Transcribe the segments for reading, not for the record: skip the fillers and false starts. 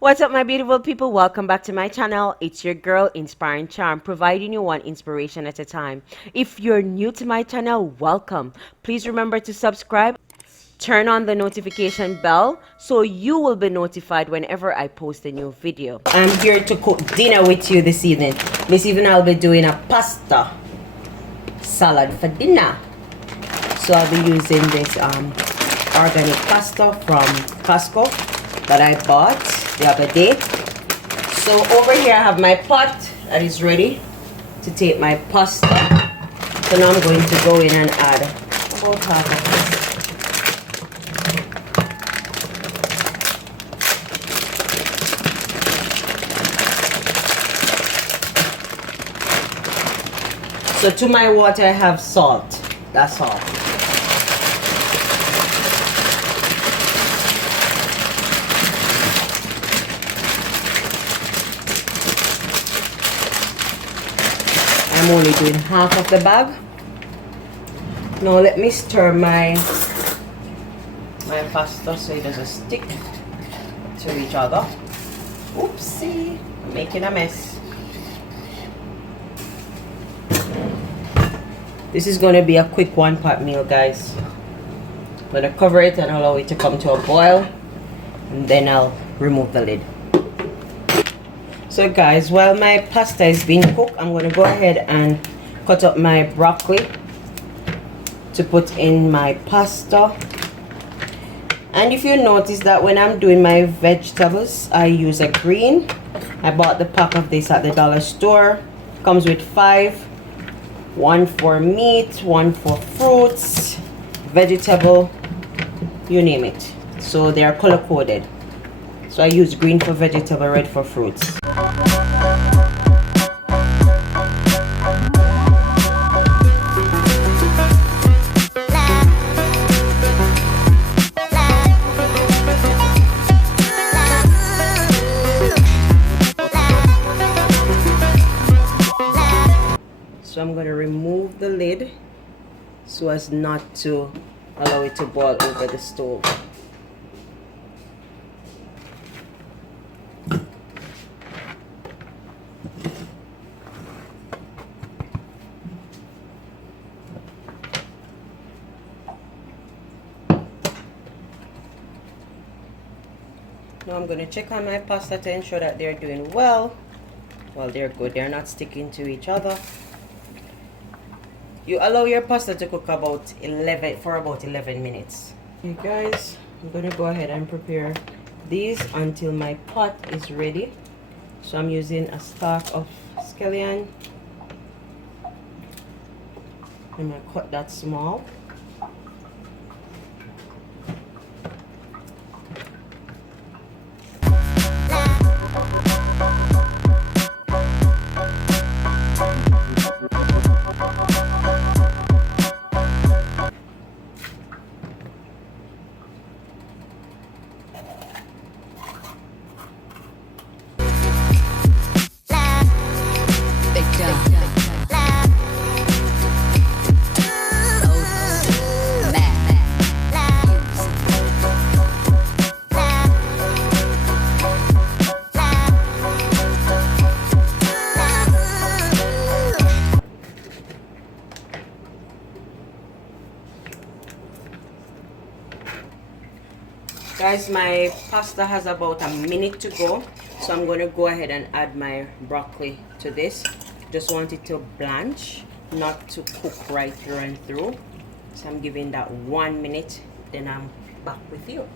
What's up, my beautiful people? Welcome back to my channel. It's your girl, Inspiring Charm, providing you one inspiration at a time. If you're new to my channel, welcome. Please remember to subscribe, turn on the notification bell so you will be notified whenever I post a new video. I'm here to cook dinner with you this evening. This evening I'll be doing a pasta salad for dinner. So I'll be using this organic pasta from Costco that I bought the other day. So over here I have my pot that is ready to take my pasta. So now I'm going to go in and add about half of this. So to my water I have salt. That's all. I'm only doing half of the bag. Now let me stir my pasta so it doesn't stick to each other. Oopsie, I'm making a mess. This is going to be a quick one-pot meal, guys. I'm going to cover it and allow it to come to a boil, and then I'll remove the lid. So guys, while my pasta is being cooked, I'm going to go ahead and cut up my broccoli to put in my pasta. And if you notice that when I'm doing my vegetables, I use a green. I bought the pack of this at the dollar store. Comes with 5. 1 for meat, 1 for fruits, vegetable, you name it. So they are color coded. So I use green for vegetable, red for fruits. So I'm going to remove the lid so as not to allow it to boil over the stove. Now I'm going to check on my pasta to ensure that they're doing well. Well, they're good. They're not sticking to each other. You allow your pasta to cook for about 11 minutes. Okay guys, I'm going to go ahead and prepare these until my pot is ready. So I'm using a stalk of scallion. I'm going to cut that small. Guys, my pasta has about a minute to go, so I'm going to go ahead and add my broccoli to this. Just want it to blanch, not to cook right through and through. So I'm giving that 1 minute, then I'm back with you.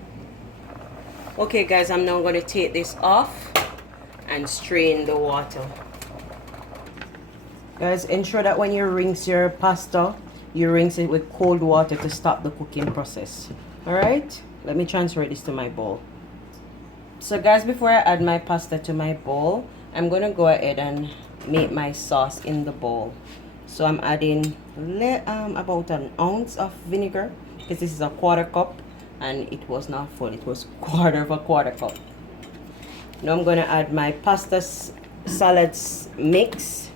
Okay guys, I'm now going to take this off and strain the water. Guys, ensure that when you rinse your pasta, you rinse it with cold water to stop the cooking process. Alright? Let me transfer this to my bowl. So guys, before I add my pasta to my bowl, I'm going to go ahead and make my sauce in the bowl. So I'm adding about an ounce of vinegar, because this is a 1/4 cup and it was not full, it was 1/4 cup. Now I'm going to add my pasta salad mix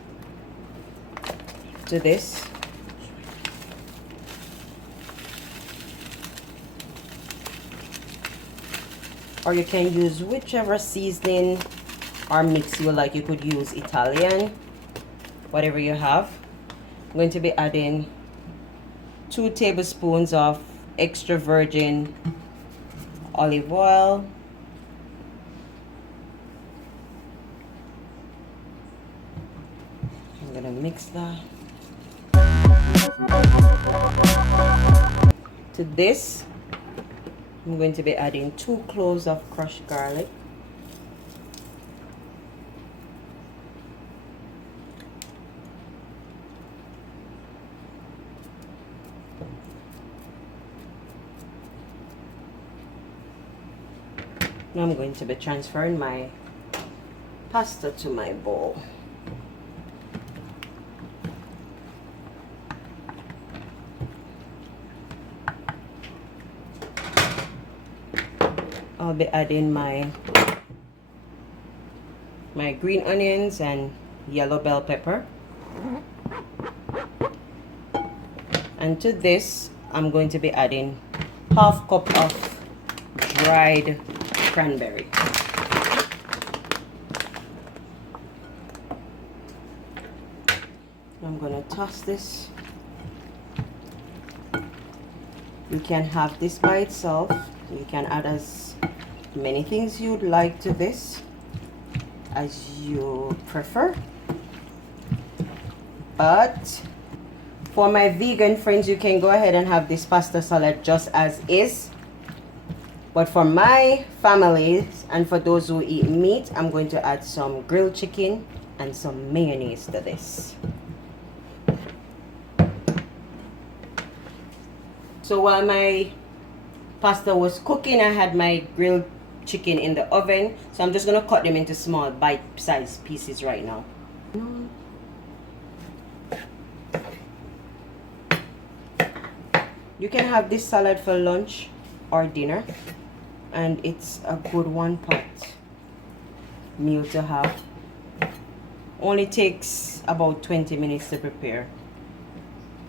to this. or you can use whichever seasoning or mix you like. You could use Italian, whatever you have. I'm going to be adding 2 tablespoons of extra virgin olive oil. I'm gonna mix that. To this, I'm going to be adding 2 cloves of crushed garlic. Now I'm going to be transferring my pasta to my bowl. I'll be adding my green onions and yellow bell pepper. And to this, I'm going to be adding half cup of dried cranberry. I'm going to toss this. You can have this by itself. You can add as many things you'd like to this as you prefer. But for my vegan friends, you can go ahead and have this pasta salad just as is. But for my families and for those who eat meat, I'm going to add some grilled chicken and some mayonnaise to this. So while my pasta was cooking, I had my grilled chicken in the oven. So I'm just going to cut them into small bite-sized pieces right now. You can have this salad for lunch or dinner, and it's a good one-pot meal to have. Only takes about 20 minutes to prepare.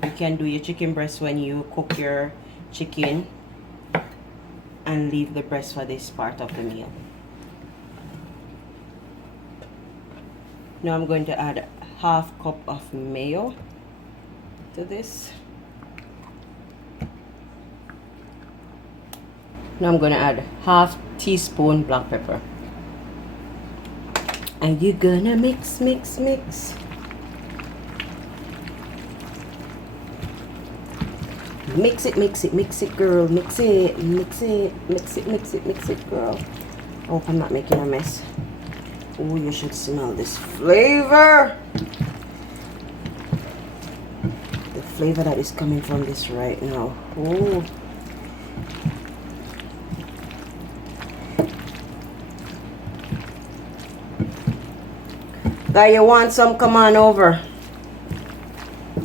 You can do your chicken breast when you cook your chicken and leave the breast for this part of the meal. Now I'm going to add half cup of mayo to this. Now I'm going to add half teaspoon black pepper. And you're gonna mix, mix, mix. Mix it, mix it, mix it, girl. Mix it, mix it, mix it, mix it, mix it, girl. I hope I'm not making a mess. Oh, you should smell this flavor. The flavor that is coming from this right now. Oh. Guys, you want some? Come on over.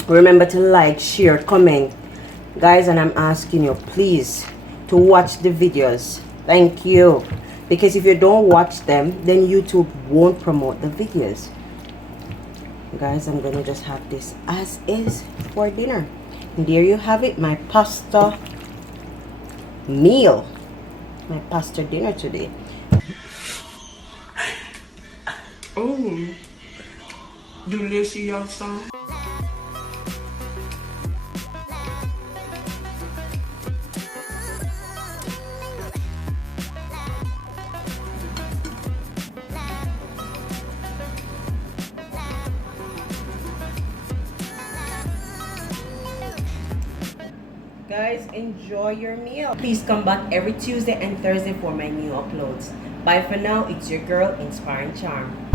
Remember to like, share, comment. Guys, and I'm asking you please to watch the videos. Thank you. Because if you don't watch them, then YouTube won't promote the videos. Guys, I'm going to just have this as is for dinner. And there you have it, my pasta meal. My pasta dinner today. Oh, delicious. Guys, enjoy your meal. Please come back every Tuesday and Thursday for my new uploads. Bye for now. It's your girl, Inspiring Charm.